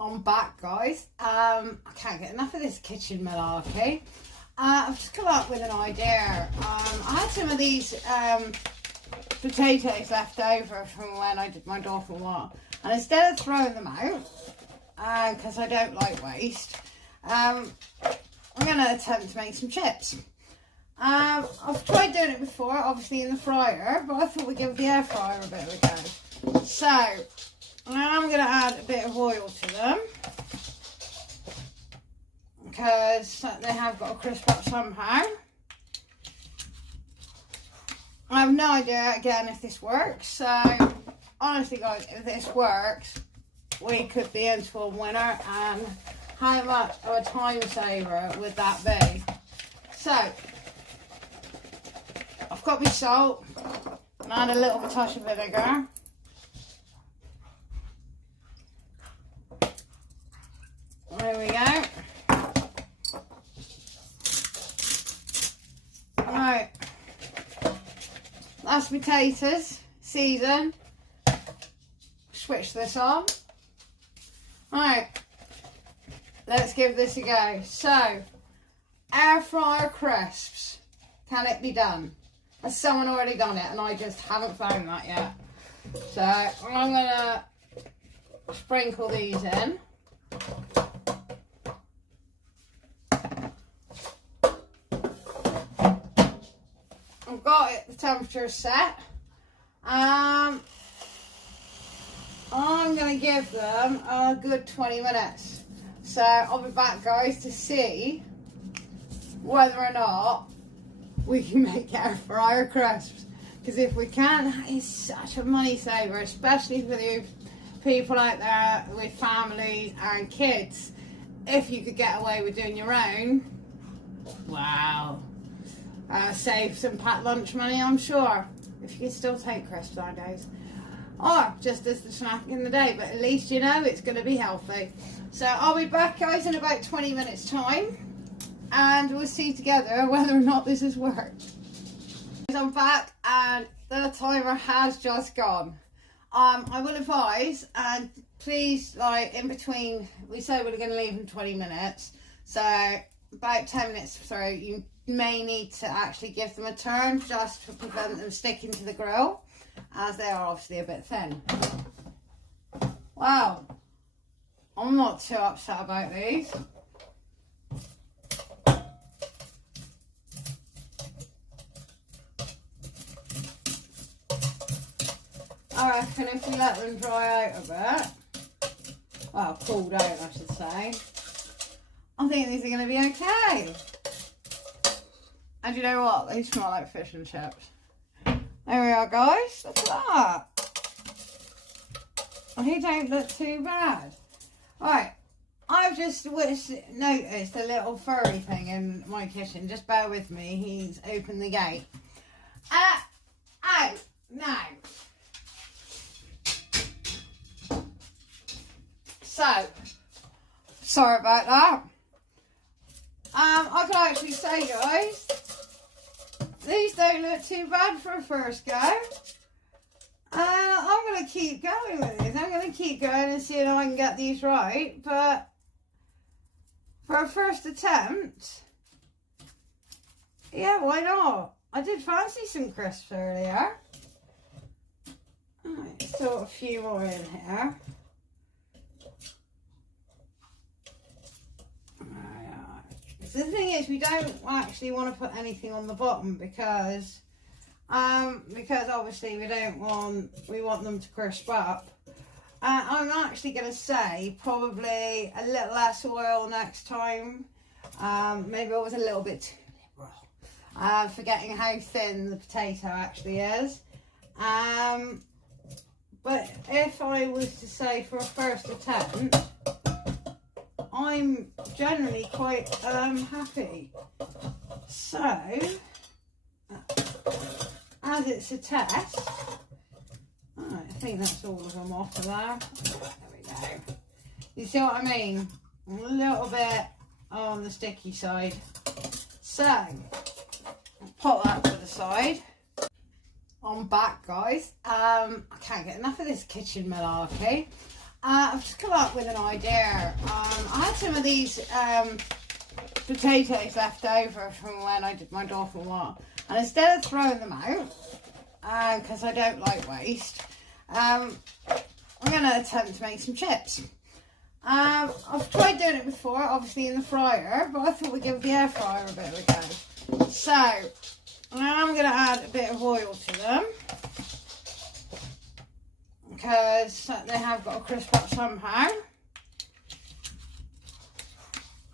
I'm back, guys. I can't get enough of this kitchen malarkey. I've just come up with an idea. I had some of these potatoes left over from when I did my daughter one, and instead of throwing them out, because I don't like waste, I'm going to attempt to make some chips. I've tried doing it before, obviously in the fryer, but I thought we'd give the air fryer a bit of a go. So I'm going to add a bit of oil to them, because they have got to crisp up somehow. I have no idea again if this works, so honestly guys, if this works, we could be into a winner, and how much of a time saver would that be? So I've got my salt and add a little touch of vinegar. There we go. Right, that's potatoes, season. Switch this on. Right, let's give this a go. So, air fryer crisps. Can it be done? Has someone already done it and I just haven't found that yet? So, I'm going to sprinkle these in. I've got it, the temperature set. I'm going to give them a good 20 minutes. So I'll be back, guys, to see whether or not we can make air fryer crisps. Because if we can, that is such a money saver, especially for you people out there with families and kids. If you could get away with doing your own, wow. Save some packed lunch money, I'm sure. If you can still take crisps nowadays. Or just as the snack in the day, but at least you know it's going to be healthy. So I'll be back, guys, in about 20 minutes time, and we'll see together whether or not this has worked. I'm back and the timer has just gone. I will advise, and please, like, in between, we say we're going to leave in 20 minutes, so about 10 minutes through, you may need to actually give them a turn just to prevent them sticking to the grill, as they are obviously a bit thin. Wow, I'm not too upset about these. I reckon if we let them dry out a bit, well, cooled out I should say, I think these are going to be okay. And you know what? They smell like fish and chips. There we are, guys. Look at that. They don't look too bad. Right. I've just noticed a little furry thing in my kitchen. Just bear with me. He's opened the gate. Out. Now. So. Sorry about that. I can actually say, guys, these don't look too bad for a first go. I'm going to keep going with this. I'm going to keep going and see if I can get these right. But for a first attempt, yeah, why not? I did fancy some crisps earlier. Right, still got a few more in here. So the thing is, we don't actually want to put anything on the bottom because obviously we want them to crisp up. I'm actually going to say probably a little less oil next time. Maybe I was a little bit too liberal, forgetting how thin the potato actually is. But if I was to say for a first attempt, I'm generally quite happy. So, as it's a test, I think that's all of them off of there. There we go. You see what I mean? A little bit on the sticky side. So, pop that to the side. I'm back, guys. I can't get enough of this kitchen malarkey. I've just come up with an idea. I had some of these potatoes left over from when I did my daughter one, and instead of throwing them out, because I don't like waste, I'm going to attempt to make some chips. I've tried doing it before, obviously in the fryer, but I thought we'd give the air fryer a bit of a go. So, I'm going to add a bit of oil to them, because they have got to crisp up somehow.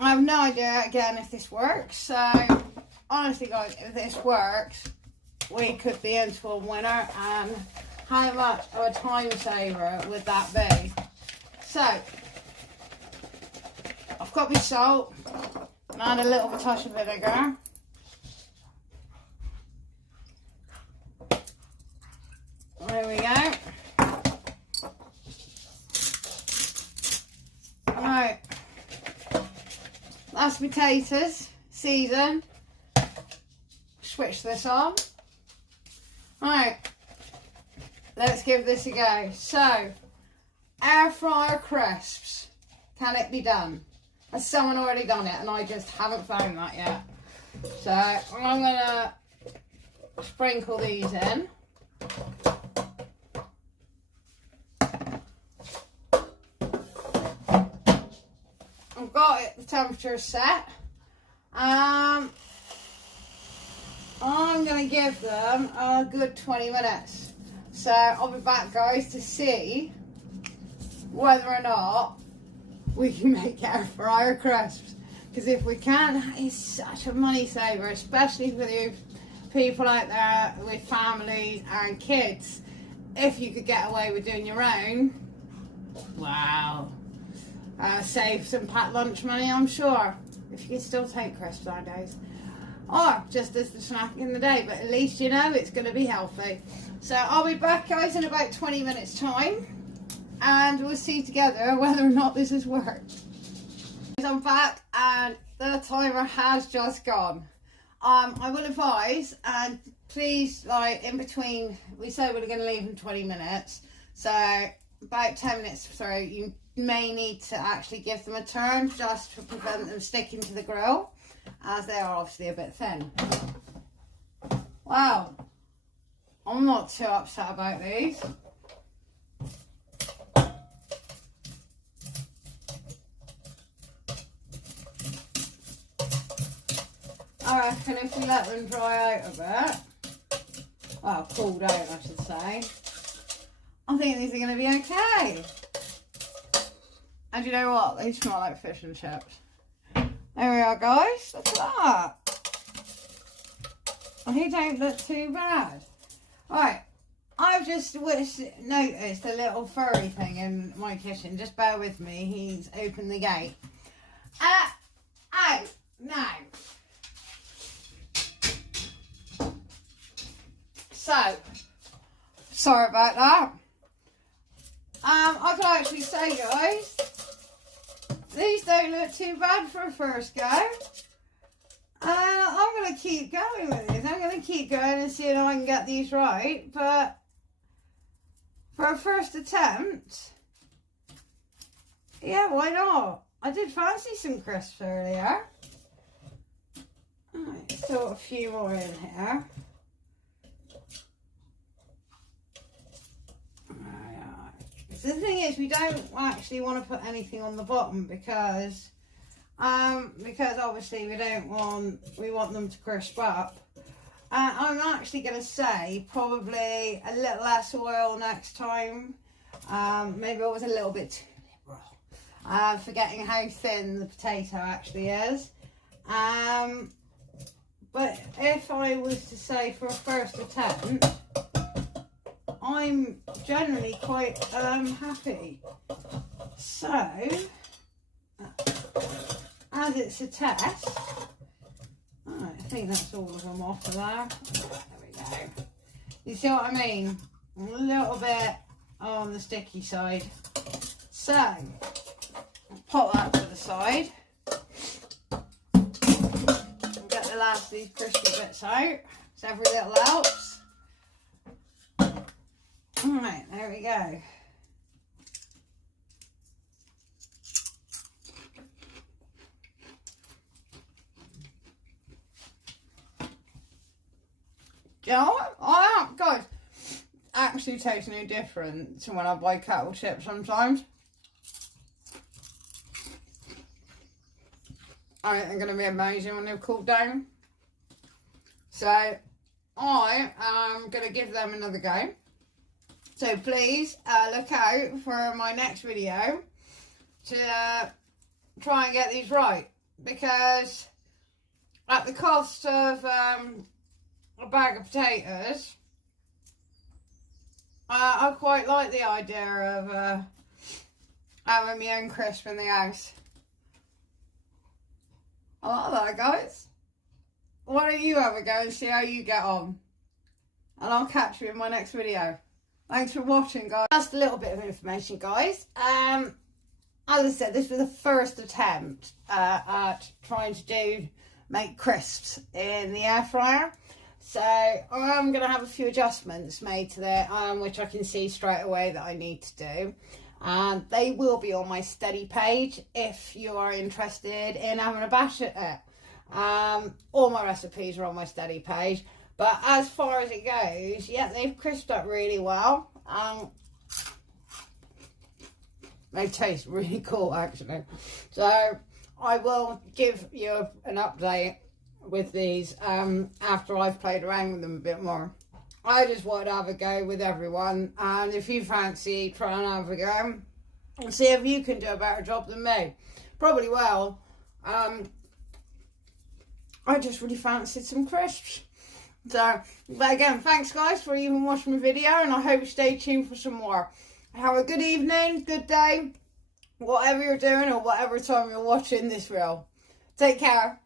I have no idea, again, if this works. So, honestly, guys, if this works, we could be into a winner. And how much of a time saver would that be? So, I've got my salt and add a little touch of vinegar. There we go. Right, that's potatoes, season. Switch this on. Right, let's give this a go. So, air fryer crisps. Can it be done? Has someone already done it and I just haven't found that yet? So, I'm going to sprinkle these in. I've got it, the temperature set. I'm going to give them a good 20 minutes. So I'll be back, guys, to see whether or not we can make air fryer crisps. Because if we can, it's such a money saver, especially for you people out there with families and kids. If you could get away with doing your own, wow. Save some packed lunch money, I'm sure. If you can still take crisps nowadays. Or just as the snack in the day, but at least you know it's going to be healthy. So I'll be back, guys, in about 20 minutes time, and we'll see together whether or not this has worked. I'm back and the timer has just gone. I will advise, and please, like, in between, we say we're going to leave in 20 minutes, so about 10 minutes through, you may need to actually give them a turn just to prevent them sticking to the grill, as they are obviously a bit thin. Wow, I'm not too upset about these. I reckon if we let them dry out a bit, well, cooled out I should say, I think these are going to be okay. And you know what? They smell like fish and chips. There we are, guys. Look at that. They don't look too bad. Right. I've just noticed a little furry thing in my kitchen. Just bear with me. He's opened the gate. Out. Now. So, sorry about that. I can actually say, guys, these don't look too bad for a first go. I'm going to keep going with these. I'm going to keep going and see if I can get these right. But for a first attempt, yeah, why not? I did fancy some crisps earlier. Right, still a few more in here. So the thing is, we don't actually want to put anything on the bottom because obviously we want them to crisp up. I'm actually going to say probably a little less oil next time. Maybe I was a little bit too liberal, forgetting how thin the potato actually is. But if I was to say for a first attempt, I'm generally quite happy. So, as it's a test, I think that's all of them off of there. There we go. You see what I mean? A little bit on the sticky side. So, pop that to the side. And get the last of these crispy bits out. So every little helps. Alright, there we go. you know what? I am, guys, actually tastes no different to when I buy Kettle chips sometimes. I think they're going to be amazing when they've cooled down. So, I am going to give them another go. So, please look out for my next video to try and get these right. Because at the cost of a bag of potatoes, I quite like the idea of having my own crisp in the house. I like that, guys. Why don't you have a go and see how you get on? And I'll catch you in my next video. Thanks for watching, guys. Just a little bit of information, guys. As I said, this was the first attempt at trying to make crisps in the air fryer. So I'm going to have a few adjustments made to that, which I can see straight away that I need to do. And they will be on my study page if you are interested in having a bash at it. All my recipes are on my study page. But as far as it goes, yeah, they've crisped up really well. They taste really cool, actually. So I will give you an update with these after I've played around with them a bit more. I just wanted to have a go with everyone, and if you fancy trying to have a go and see if you can do a better job than me, probably will. I just really fancied some crisps. So, but again, thanks guys for even watching my video, and I hope you stay tuned for some more. Have a good evening, good day, whatever you're doing or whatever time you're watching this reel. Take care.